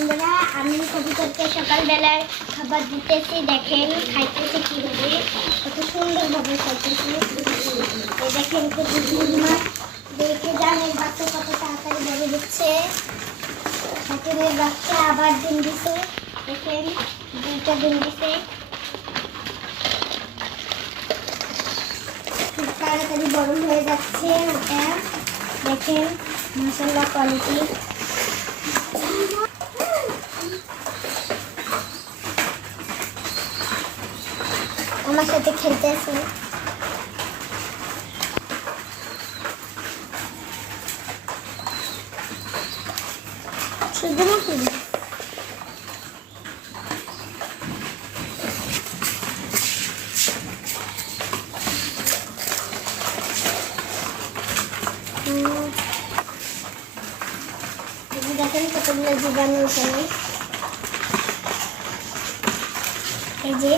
বন্ধুরা, আমি কবুতরকে সকালবেলায় খাবার দিতেছি। দেখেন খাইতেছে কীভাবে, কত সুন্দরভাবে খাইতেছি। দেখেন কবুতর দেখে জানেন বাচ্চা কত তাড়াতাড়ি বড় হচ্ছে। হাকিমের বাচ্চা আবার ডিম দিছে, দেখেন 2টা ডিম দিছে। খুব তাড়াতাড়ি বড় হয়ে যাচ্ছে ওটা। দেখেন মাশাআল্লাহ কোয়ালিটি। আমার সাথে খেলতেছে। শুধু নাকি দেখেন কতগুলো জীবাণু এখানে। এই যে